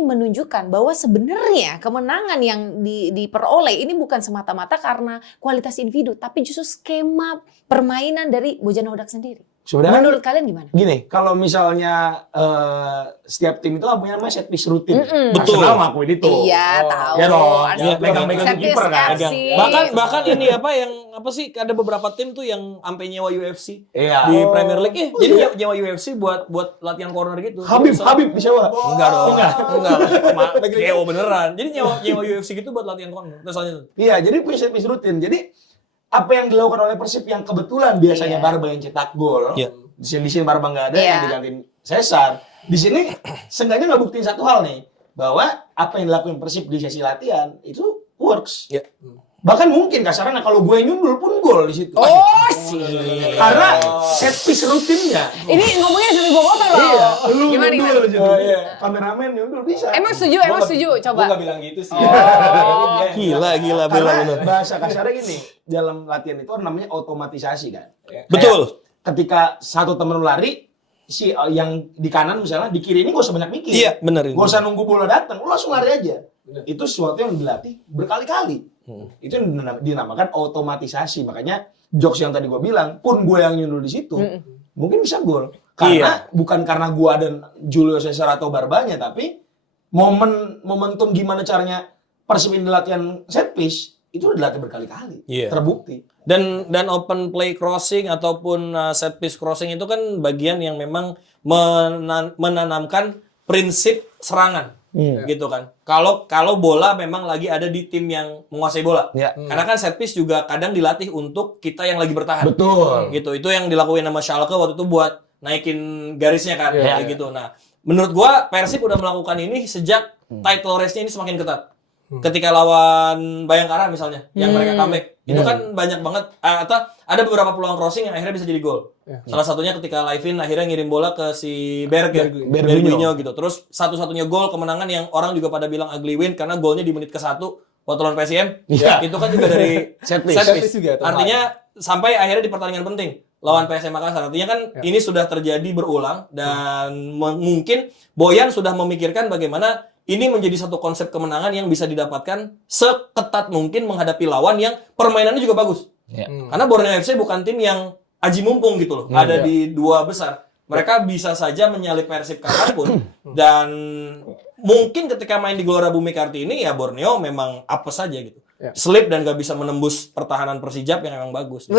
ini menunjukkan bahwa sebenarnya kemenangan yang diperoleh ini bukan semata-mata karena kualitas individu, tapi justru skema permainan dari Bojana Hodak sendiri. Sebenarnya menurut kalian gimana? Gini, kalau misalnya setiap tim itu punya namanya set piece rutin. Betul. Arsenal ngakuin itu. Iya, tahu. Ya dong. Arsenal Pegang-pegang set piece kiper kan. FC. Bahkan ini ada beberapa tim tuh yang sampai nyewa UFC Iya. di Premier League. Jadi nyewa UFC buat latihan corner gitu. Habib disewa. Enggak dong. Enggak. Nyewa beneran. Jadi nyewa UFC gitu buat latihan corner. Terus lanjut. Iya, jadi punya set piece rutin. Jadi apa yang dilakukan oleh Persib yang kebetulan biasanya Barba yang cetak gol. Iya. Di sini Barba nggak ada yang digantiin Cesar. Di sini seenggaknya nggak buktiin satu hal nih, bahwa apa yang dilakukan Persib di sesi latihan itu works. Iya. Bahkan mungkin kasarnya kalau gue nyundul pun gol di situ. Karena set piece rutinnya. Ini ngomongnya sambil bawa motor loh. Iya, lu Gimana? nyundul gitu. Kameramen nyundul bisa. Emang setuju? Coba. Gue gak bilang gitu sih. Gila bela Karena bener. bahasa kasarnya gini, dalam latihan itu namanya otomatisasi kan. Betul. Ketika satu temen lu lari, si yang di kanan misalnya, di kiri ini gak usah banyak mikir. Iya, bener ini. Gak usah nunggu bola datang, lu langsung lari aja. Itu sesuatu yang dilatih berkali-kali. Itu yang dinamakan otomatisasi. Makanya jokes yang tadi gue bilang, pun gue yang nyundul di situ, mungkin bisa gol. Karena bukan karena gue dan Julio Cesar atau Barbanya, tapi momentum gimana caranya Persib ini latihan set piece itu udah dilatih berkali-kali, terbukti. Dan open play crossing ataupun set piece crossing itu kan bagian yang memang menanamkan prinsip serangan. Gitu kan. Kalau bola memang lagi ada di tim yang menguasai bola. Karena kan set piece juga kadang dilatih untuk kita yang lagi bertahan. Betul. Gitu. Itu yang dilakuin sama Schalke waktu itu buat naikin garisnya kan kayak gitu. Nah, menurut gua Persib udah melakukan ini sejak title race-nya ini semakin ketat. Ketika lawan Bayangkara misalnya yang mereka comeback, itu kan banyak banget atau ada beberapa peluang crossing yang akhirnya bisa jadi gol. Salah satunya ketika Livin akhirnya ngirim bola ke si Berguinho gitu. Terus satu-satunya gol kemenangan yang orang juga pada bilang ugly win karena golnya di menit ke-1 waktu lawan PSM. Itu kan juga dari set piece juga. Artinya sampai akhirnya di pertandingan penting lawan PSM Makassar. Artinya kan ini sudah terjadi berulang dan mungkin Boyan sudah memikirkan bagaimana ini menjadi satu konsep kemenangan yang bisa didapatkan seketat mungkin menghadapi lawan yang permainannya juga bagus. Karena Borneo FC bukan tim yang aji mumpung gitu loh. Ada di dua besar. Mereka bisa saja menyalip Persib kapanpun. Dan mungkin ketika main di Gelora Bumi Kartini ya Borneo memang apes saja gitu. Slip dan gak bisa menembus pertahanan Persijap yang memang bagus.